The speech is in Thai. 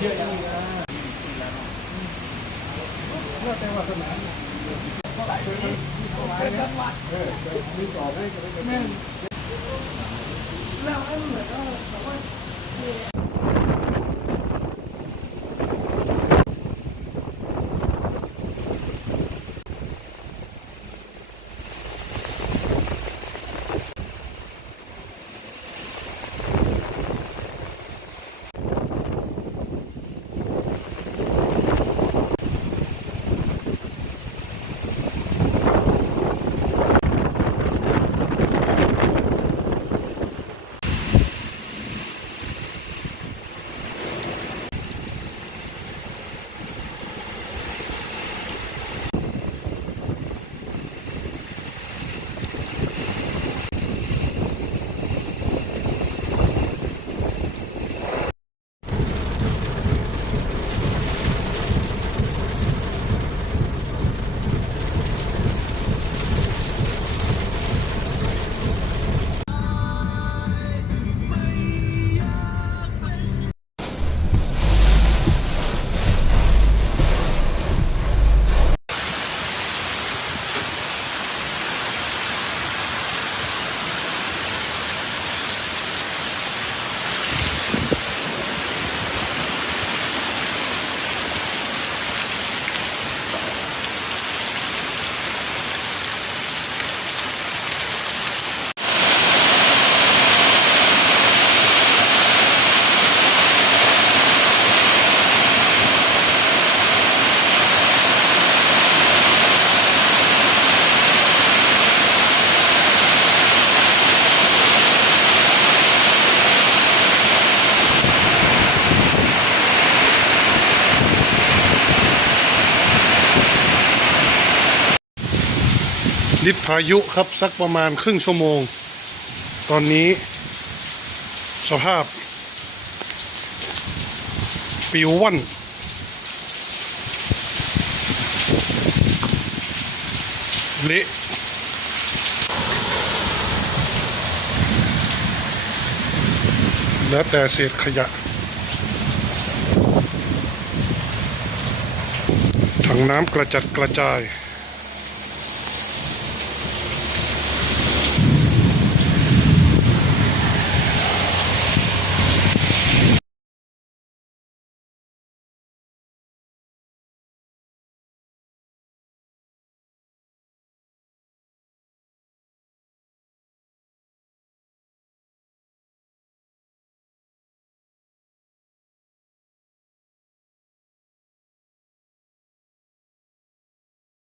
เยอะอย่างนี้นะว่าแต่ว่าสนามเท่าไหร่เป็นจังหวัดมีสอบให้จะได้แม่แล้วอันเหมือนก็สามารถฤทธิ์พายุครับสักประมาณครึ่งชั่วโมงตอนนี้สภาพปิวว่อนเละแล้วแต่เศษขยะถังน้ำกระจัดกระจาย